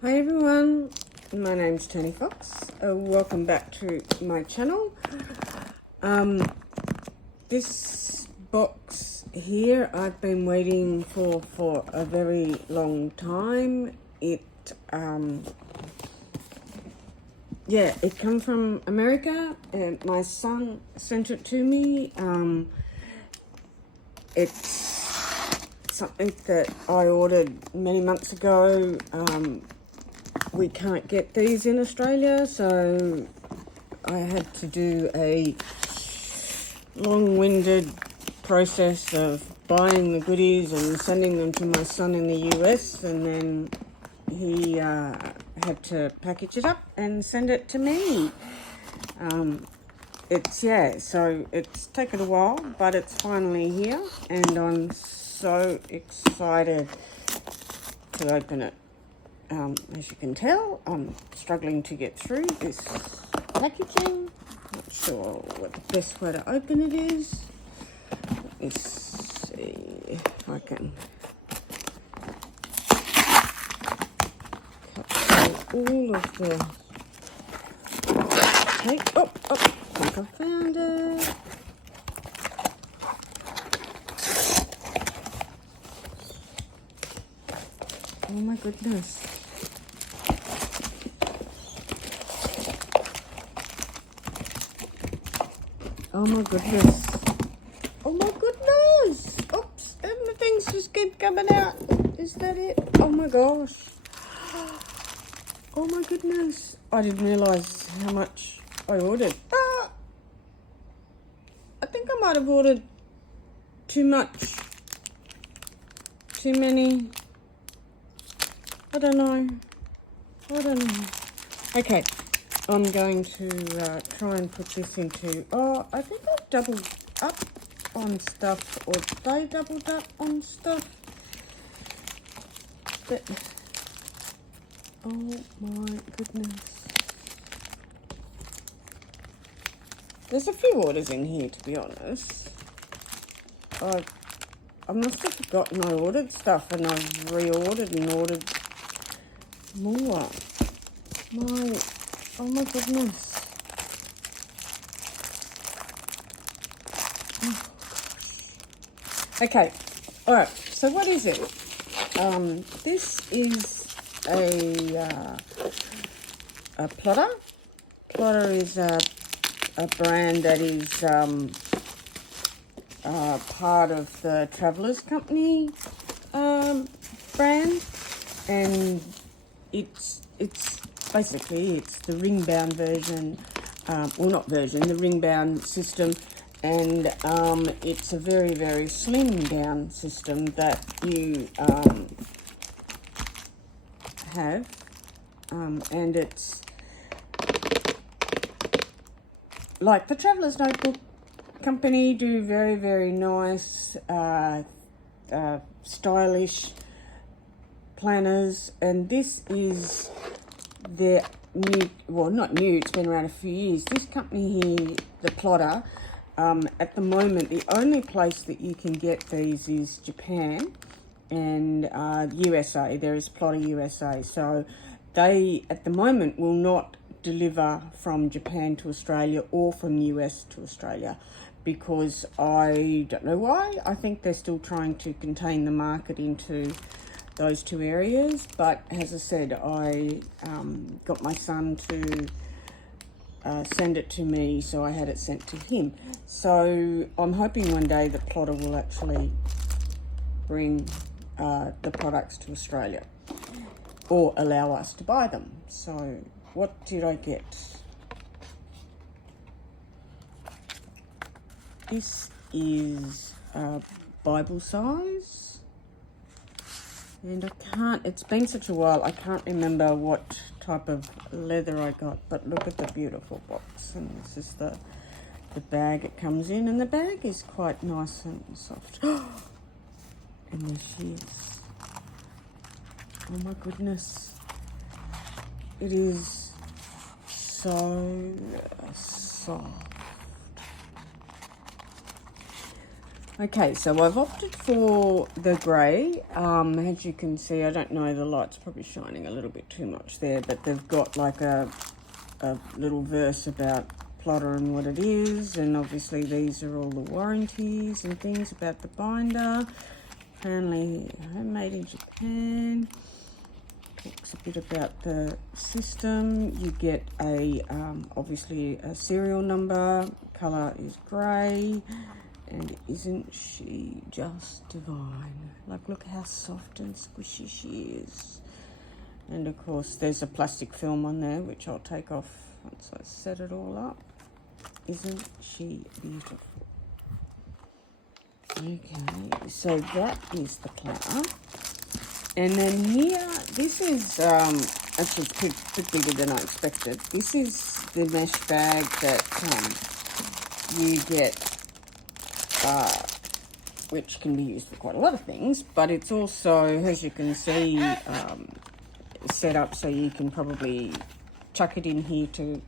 Hi everyone, my name's Tony Fox. Welcome back to my channel. This box here I've been waiting for a very long time. It come from America and my son sent it to me. It's something that I ordered many months ago. We can't get these in Australia, so I had to do a long-winded process of buying the goodies and sending them to my son in the US, and then he had to package it up and send it to me. So it's taken a while, but it's finally here, and I'm so excited to open it. As you can tell, I'm struggling to get through this packaging. Not sure what the best way to open it is. Let me see if I can cut through all of the tape. Oh, I think I found it. Oh my goodness. Oh my goodness. Oh my goodness. Oops, and the things just keep coming out. Is that it? Oh my gosh. Oh my goodness. I didn't realise how much I ordered. I think I might have ordered too much. Too many. I don't know. Okay. I'm going to try and put this into... I think I've doubled up on stuff, or they doubled up on stuff. But, oh my goodness. There's a few orders in here, to be honest. I must have forgotten I ordered stuff, and I've reordered and ordered more. Oh my goodness. Okay, all right, so what is it? This is a plotter. Plotter is a brand that is part of the Travelers Company brand, and it's basically the ring-bound version, the ring-bound system. And it's a very, very slim down system that you have, and it's like the Traveller's Notebook Company do very, very nice, stylish planners, and this is their new, well, not new, it's been around a few years. This company here, the Plotter, at the moment, the only place that you can get these is Japan and USA. There is Plotter USA. So they, at the moment, will not deliver from Japan to Australia or from US to Australia, because I don't know why. I think they're still trying to contain the market into those two areas. But as I said, I got my son to send it to me, so I had it sent to him. So I'm hoping one day that Plotter will actually bring the products to Australia, or allow us to buy them. So what did I get? This is Bible size, and it's been such a while, I can't remember what type of leather I got, but look at the beautiful box. And this is the bag it comes in, and the bag is quite nice and soft. And there she is. Oh my goodness. It is so soft. Okay, so I've opted for the grey. As you can see, I don't know, the light's probably shining a little bit too much there, but they've got like a little verse about plotter and what it is, and obviously these are all the warranties and things about the binder. Apparently homemade in Japan. Talks a bit about the system. You get a obviously a serial number. Colour is grey. And isn't she just divine? Like, look how soft and squishy she is. And of course there's a plastic film on there, which I'll take off once I set it all up. Isn't she beautiful? Okay, so that is the platter. And then here, this is actually a bit bigger than I expected. This is the mesh bag that you get, which can be used for quite a lot of things, but it's also, as you can see, set up so you can probably chuck it in here to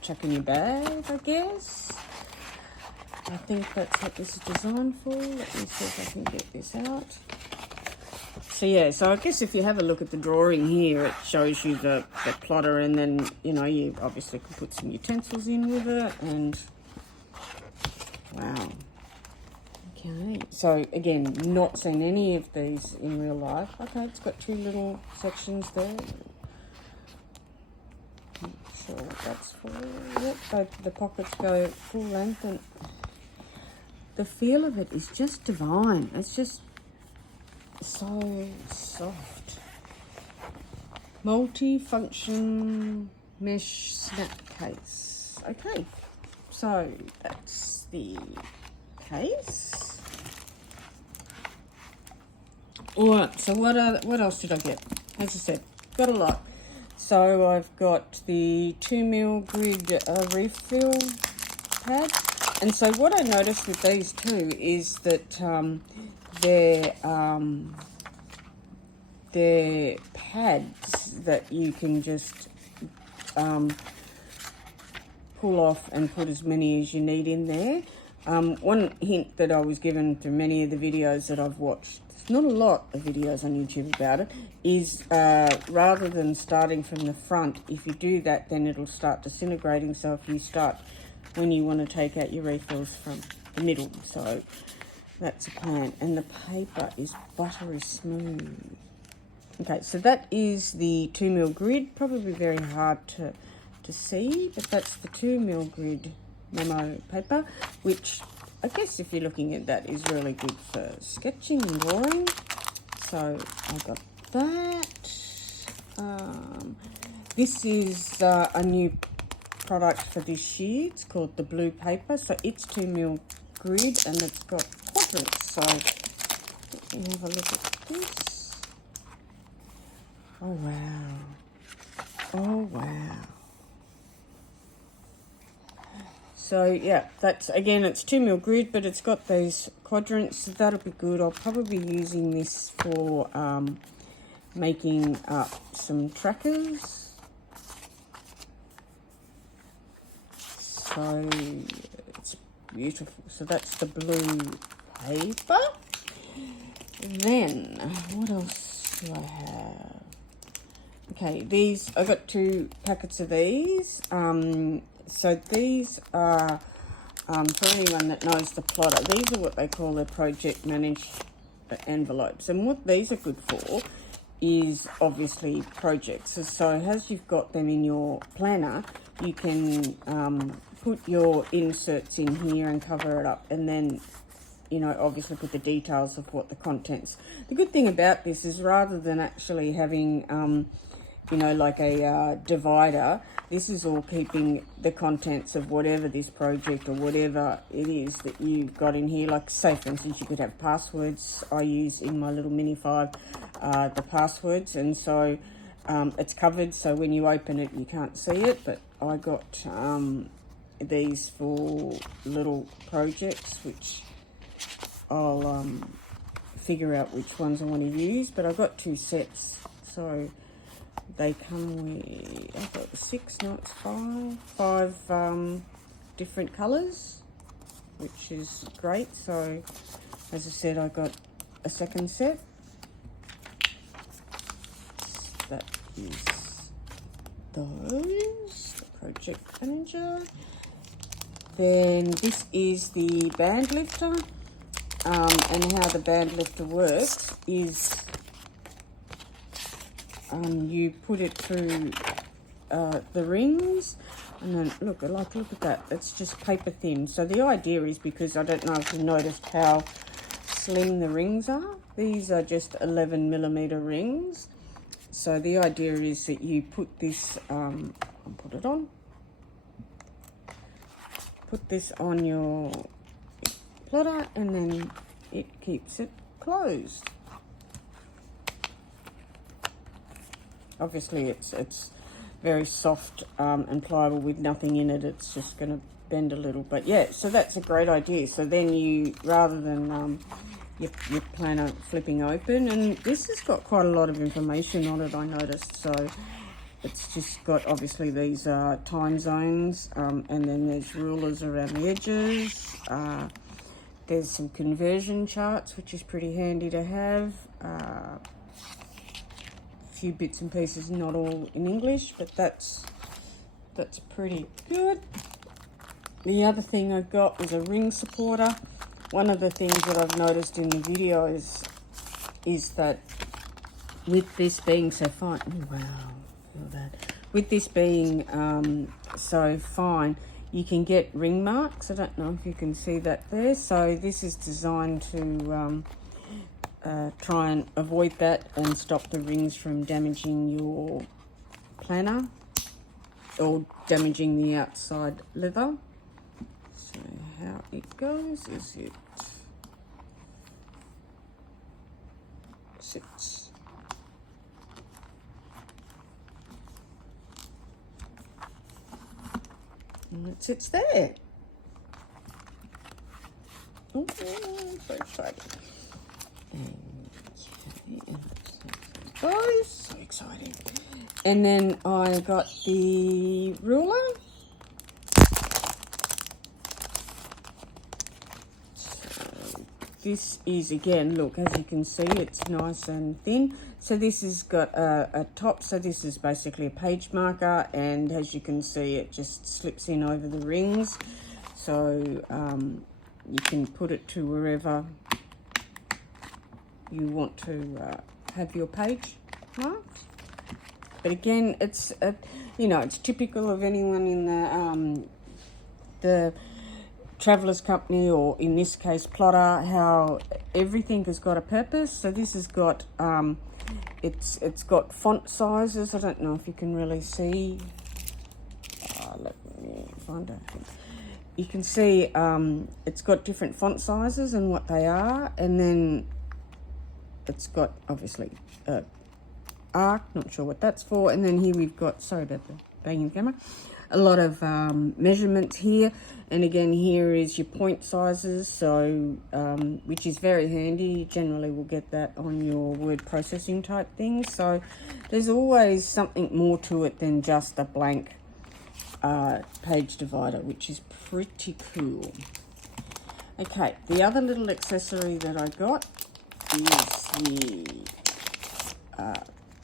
chuck in your bag, I guess. I think that's what this is designed for. Let me see if I can get this out. So yeah, so I guess if you have a look at the drawing here, it shows you the plotter, and then, you know, you obviously can put some utensils in with it, and wow. Okay, so again, not seen any of these in real life. Okay, it's got two little sections there. Not sure what that's for. Yep, the pockets go full length, and the feel of it is just divine. It's just so soft. Multi-function mesh snap case. Okay, so that's the case. Alright, so what else did I get? As I said, got a lot. So I've got the 2mm grid refill pad. And so what I noticed with these two is that they're pads that you can just pull off and put as many as you need in there. One hint that I was given through many of the videos that I've watched, there's not a lot of videos on YouTube about it, is rather than starting from the front, if you do that, then it'll start disintegrating. So if you start when you want to take out your refills from the middle, so that's a plan. And the paper is buttery smooth. Okay, so that is the 2mm grid, probably very hard to see, but that's the 2mm grid memo paper, which I guess if you're looking at that is really good for sketching and drawing. So I got that. This is a new product for this year. It's called the blue paper. So it's 2mm grid and it's got quadrants. So let me have a look at this. Oh wow. Oh wow. So yeah, that's, again, it's 2mm grid, but it's got those quadrants, so that'll be good. I'll probably be using this for making up some trackers. So it's beautiful. So that's the blue paper. Then what else do I have? Okay, these, I got 2 packets of these. So these are, for anyone that knows the plotter, these are what they call their project managed envelopes. And what these are good for is obviously projects. So as you've got them in your planner, you can put your inserts in here and cover it up, and then, you know, obviously put the details of what the contents. The good thing about this is, rather than actually having, you know, like a divider, this is all keeping the contents of whatever this project or whatever it is that you've got in here. Like, say for instance, you could have passwords. I use in my little mini 5 the passwords, and so it's covered, so when you open it you can't see it. But I got these for little projects, which I'll figure out which ones I want to use. But I got 2 sets, so they come with, I've got 6, no, it's 5 different colours. which is great. So as I said, I got a second set. That is those, the project manager. Then this is the band lifter, and how the band lifter works is you put it through the rings, and then look at that, it's just paper thin. So the idea is, because I don't know if you noticed how slim the rings are, these are just 11mm rings. So the idea is that you put this, I'll put it on, put this on your plotter, and then it keeps it closed. Obviously it's very soft and pliable with nothing in it. It's just going to bend a little, but yeah, so that's a great idea. So then you, rather than your planner flipping open, and this has got quite a lot of information on it, I noticed. So it's just got obviously these time zones, and then there's rulers around the edges. There's some conversion charts, which is pretty handy to have. Few bits and pieces, not all in English, but that's pretty good. The other thing I got was a ring supporter. One of the things that I've noticed in the videos is that with this being so fine, oh, wow, feel that. With this being so fine, you can get ring marks. I don't know if you can see that there. So this is designed to try and avoid that and stop the rings from damaging your planner or damaging the outside leather. So how it goes is it sits and it sits there. Oh, so exciting. Okay, so exciting. And then I got the ruler. So this is, again, look, as you can see, it's nice and thin. So this has got a top, so this is basically a page marker, and as you can see, it just slips in over the rings. So you can put it to wherever you want to have your page marked. But again, it's you know, it's typical of anyone in the Traveller's Company, or in this case plotter, how everything has got a purpose. So this has got it's got font sizes. I don't know if you can really see. Let me find it. You can see it's got different font sizes and what they are, and then it's got obviously arc, not sure what that's for, and then here we've got, sorry about the banging the camera, a lot of measurements here, and again here is your point sizes, so which is very handy. You generally will get that on your word processing type things. So there's always something more to it than just a blank page divider, which is pretty cool. Okay, the other little accessory that I got is the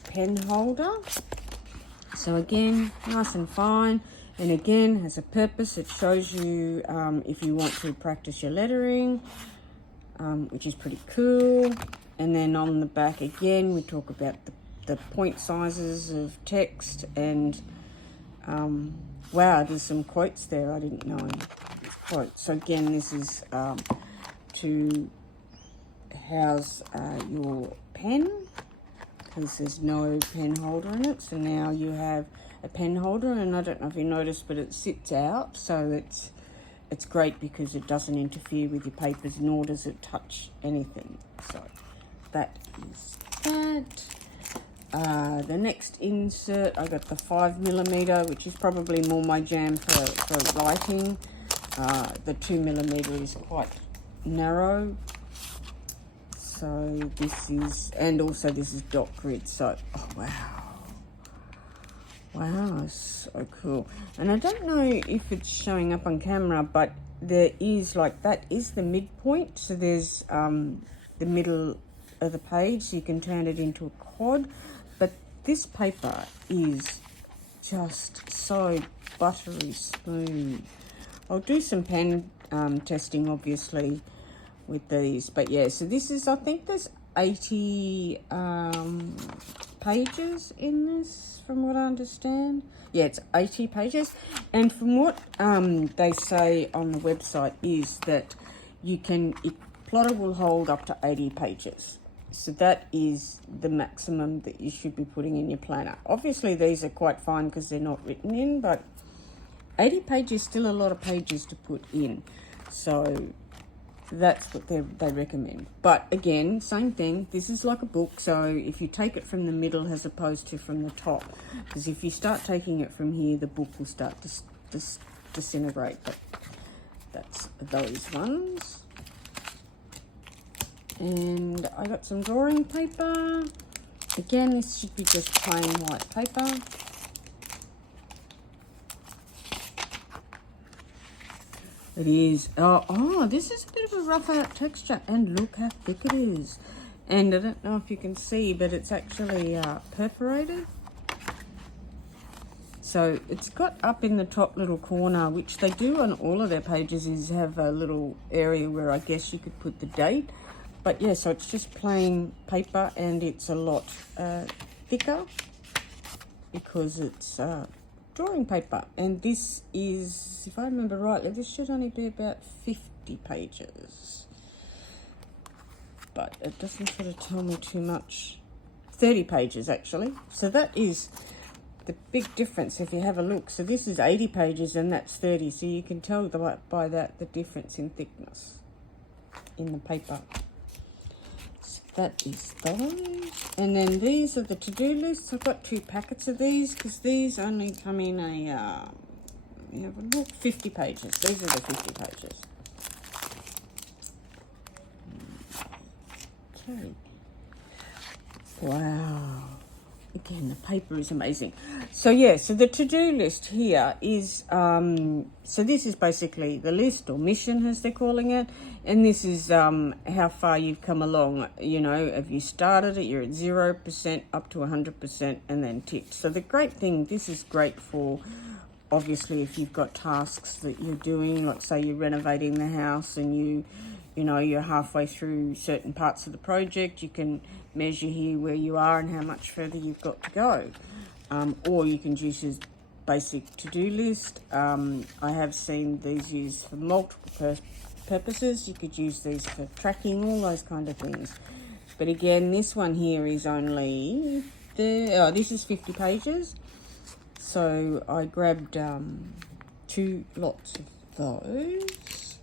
pen holder. So again, nice and fine, and again has a purpose. It shows you if you want to practice your lettering, which is pretty cool. And then on the back again, we talk about the point sizes of text, and wow, there's some quotes there. I didn't know these quotes. So again, this is to house your pen, because there's no pen holder in it. So now you have a pen holder, and I don't know if you noticed, but it sits out, so it's great because it doesn't interfere with your papers, nor does it touch anything. So that is that. The next insert, I got the 5mm, which is probably more my jam for writing. The 2mm is quite narrow. So this is, and also this is dot grid. So, oh wow. Wow, so cool. And I don't know if it's showing up on camera, but there is, like, that is the midpoint. So there's the middle of the page, so you can turn it into a quad. But this paper is just so buttery smooth. I'll do some pen testing, obviously, with these. But yeah, so this is, I think there's 80 pages in this, from what I understand. Yeah, it's 80 pages. And from what they say on the website is that Plotter will hold up to 80 pages. So that is the maximum that you should be putting in your planner. Obviously, these are quite fine because they're not written in, but 80 pages is still a lot of pages to put in. So that's what they recommend. But again, same thing, this is like a book, so if you take it from the middle as opposed to from the top, because if you start taking it from here, the book will start to disintegrate. But that's those ones. And I got some drawing paper. Again, this should be just plain white paper. It is. Oh, this is a bit of a rough out texture, and look how thick it is. And I don't know if you can see, but it's actually perforated. So it's got up in the top little corner, which they do on all of their pages, is have a little area where I guess you could put the date. But yeah, so it's just plain paper, and it's a lot thicker because it's drawing paper. And this is, if I remember rightly, this should only be about 50 pages. But it doesn't sort of tell me too much. 30 pages actually. So that is the big difference if you have a look. So this is 80 pages and that's 30. So you can tell by that the difference in thickness in the paper. So that is those. And then these are the to-do lists. I've got 2 packets of these because these only come in a, have a look, 50 pages. These are the 50 pages. Okay. Wow. Again, the paper is amazing. So yeah, so the to-do list here is, so this is basically the list, or mission as they're calling it. And this is how far you've come along. You know, have you started it, you're at 0% up to 100% and then ticked. So the great thing, this is great for, obviously, if you've got tasks that you're doing, like say you're renovating the house and you know, you're halfway through certain parts of the project, you can measure here where you are and how much further you've got to go. Or you can use your basic to-do list. I have seen these used for multiple purposes. You could use these for tracking, all those kind of things. But again, this one here is only, this is 50 pages. So I grabbed 2 lots of those.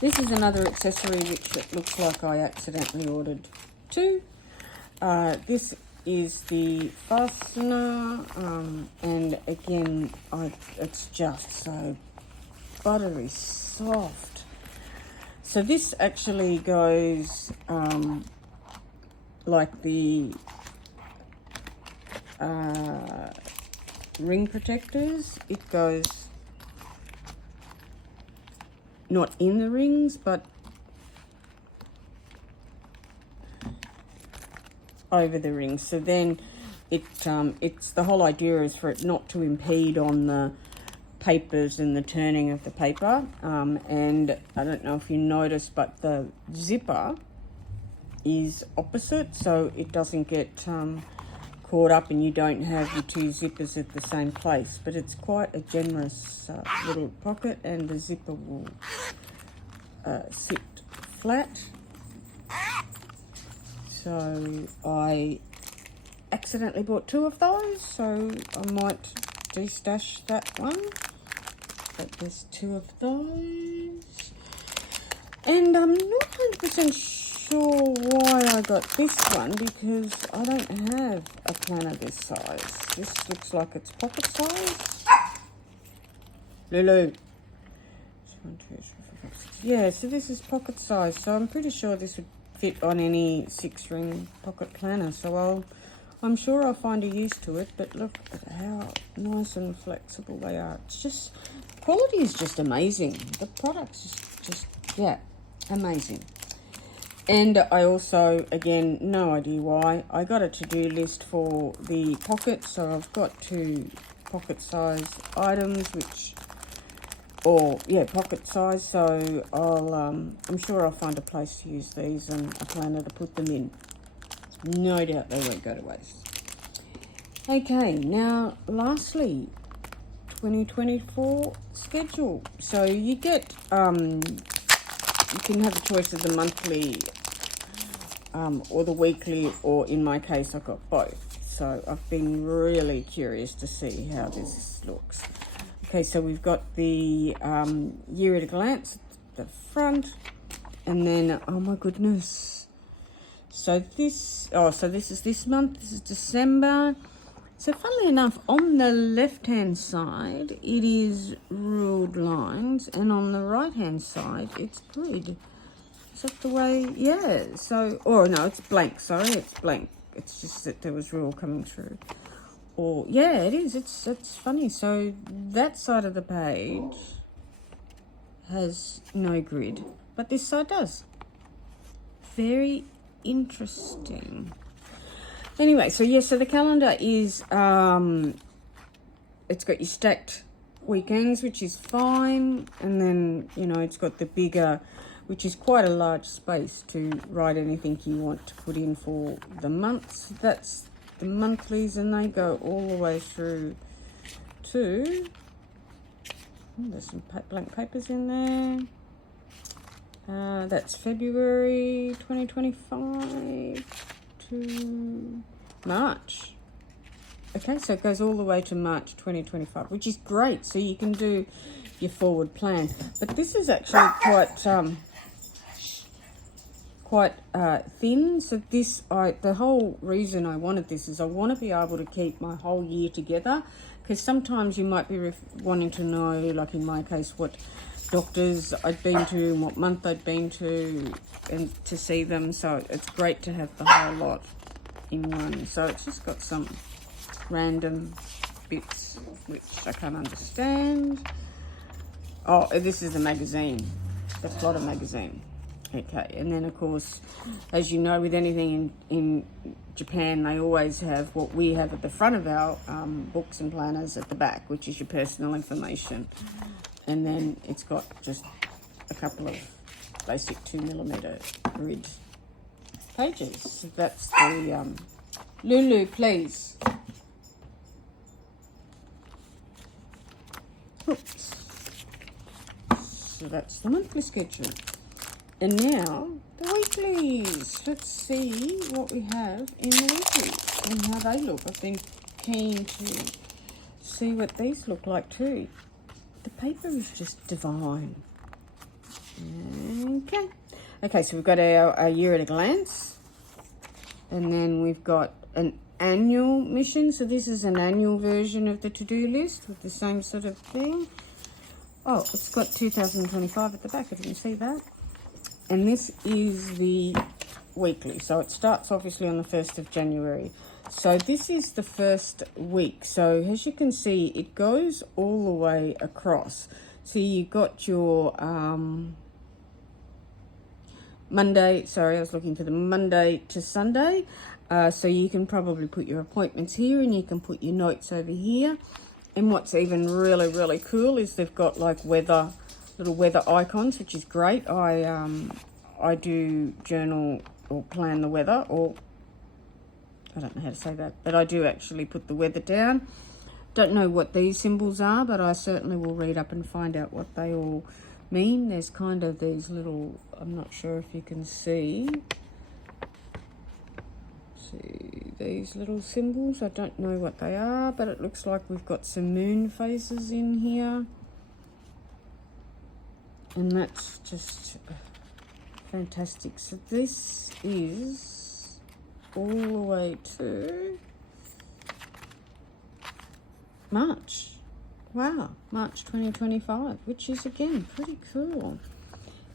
This is another accessory which it looks like I accidentally ordered 2. This is the fastener, and again, it's just so buttery soft. So this actually goes like the ring protectors. It goes not in the rings, but over the rings. So then it's the whole idea is for it not to impede on the papers and the turning of the paper. And I don't know if you noticed, but the zipper is opposite, so it doesn't get caught up and you don't have your 2 zippers at the same place. But it's quite a generous little pocket, and the zipper will sit flat. So I accidentally bought 2 of those, so I might de-stash that one. But there's 2 of those. And I'm not 100% sure why I got this one, because I don't have a planner this size. This looks like it's pocket size. Lulu. Yeah, so this is pocket size, so I'm pretty sure this would fit on any 6-ring pocket planner. So I'm sure I'll find a use to it, but look at how nice and flexible they are. It's just, quality is just amazing. The product's just yeah, amazing. And I also, again, no idea why, I got a to-do list for the pocket. So I've got 2 pocket size items, which, or yeah, pocket size. So I'm sure I'll find a place to use these and a planner to put them in. No doubt they won't go to waste. Okay, now lastly, 2024 schedule. So you get, you can have a choice of the monthly or the weekly, or in my case, I've got both. So I've been really curious to see how this looks. Okay, so we've got the year at a glance at the front, and then, oh my goodness. So this is this month, this is December. So funnily enough, on the left-hand side, it is ruled lines, and on the right-hand side, it's grid. Is that the way? Yeah, so, or no, it's blank, sorry, it's blank. It's just that there was rule coming through. Or, yeah, it is, it's funny. So that side of the page has no grid, but this side does. Very interesting. Anyway, so yeah, so the calendar is, it's got your stacked weekends, which is fine. And then, you know, it's got the bigger, which is quite a large space to write anything you want to put in for the months. That's the monthlies, and they go all the way through to, there's some blank papers in there. That's February 2025 to March. Okay, so it goes all the way to March 2025, which is great. So you can do your forward plan. But this is actually quite thin. So this, the whole reason I wanted this is I want to be able to keep my whole year together, because sometimes you might be wanting to know, like in my case, what doctors I'd been to and what month I'd been to, and to see them. So it's great to have the whole lot in one. So it's just got some random bits which I can't understand. Oh, this is a magazine, the Plotter magazine. Okay, and then of course, as you know, with anything in Japan, they always have what we have at the front of our books and planners at the back, which is your personal information. And then it's got just a couple of basic 2mm grid pages. So that's the Lulu, please. Oops. So that's the monthly schedule. And now the weeklies. Let's see what we have in the weeklies and how they look. I've been keen to see what these look like too. The paper is just divine. Okay, so we've got our year at a glance. And then we've got an annual mission. So this is an annual version of the to-do list with the same sort of thing. Oh, it's got 2025 at the back. I didn't see that. And this is the weekly. So it starts obviously on the 1st of January. So this is the first week. So as you can see, it goes all the way across. So you got your Monday, sorry, I was looking for the Monday to Sunday. So you can probably put your appointments here, and you can put your notes over here. And what's even really, really cool is they've got like weather, little weather icons, which is great. I do journal or plan the weather, or I don't know how to say that, but I do actually put the weather down. Don't know what these symbols are, but I certainly will read up and find out what they all mean. There's kind of these little, I'm not sure if you can see these little symbols. I don't know what they are, but it looks like we've got some moon phases in here. And that's just fantastic. So this is all the way to March. Wow, March 2025, which is again pretty cool.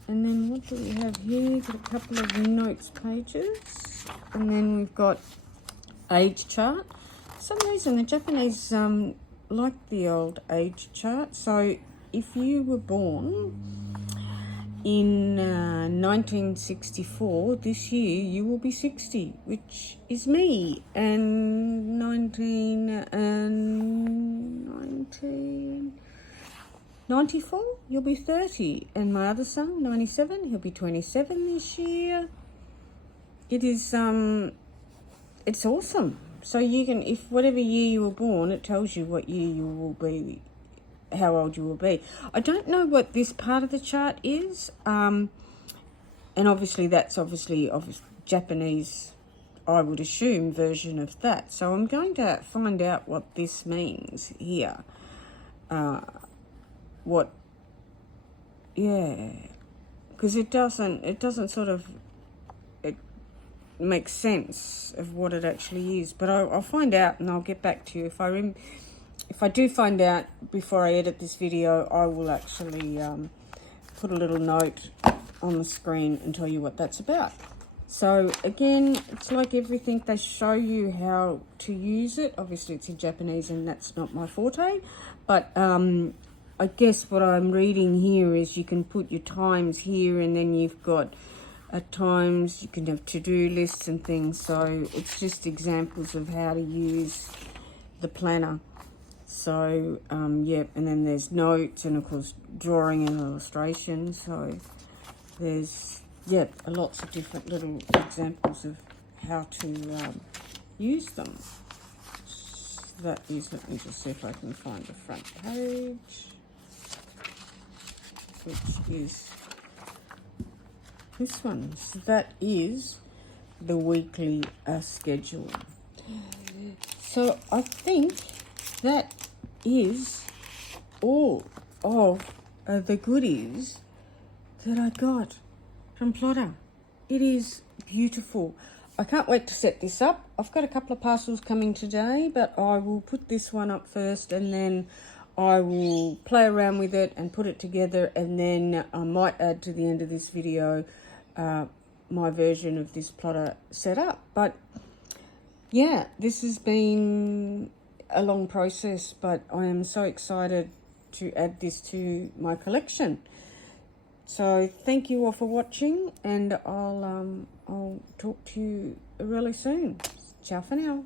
And then what do we have here? Got a couple of notes pages, and then we've got age chart. For some reason, the Japanese like the old age chart. So if you were born in 1964, this year you will be 60, which is me, and 1994, you'll be 30, and my other son, 97, he'll be 27 this year. It is, it's awesome. So you can, if whatever year you were born, it tells you what year you will be, how old you will be. I don't know what this part of the chart is, and obviously that's obviously Japanese, I would assume, version of that. So I'm going to find out what this means here. Because it doesn't sort of, it makes sense of what it actually is. But I'll find out and I'll get back to you. If I do find out before I edit this video, I will actually put a little note on the screen and tell you what that's about. So again, it's like everything, they show you how to use it. Obviously it's in Japanese and that's not my forte, but I guess what I'm reading here is you can put your times here, and then you've got at times you can have to-do lists and things. So it's just examples of how to use the planner. So yeah, and then there's notes and of course drawing and illustrations. So there's lots of different little examples of how to use them. So that is, let me just see if I can find the front page, which is this one. So that is the weekly schedule. So I think that is all of the goodies that I got from Plotter. It is beautiful. I can't wait to set this up. I've got a couple of parcels coming today, but I will put this one up first and then I will play around with it and put it together, and then I might add to the end of this video my version of this Plotter setup. But yeah, this has been a long process, but I am so excited to add this to my collection. So thank you all for watching, and I'll talk to you really soon. Ciao for now.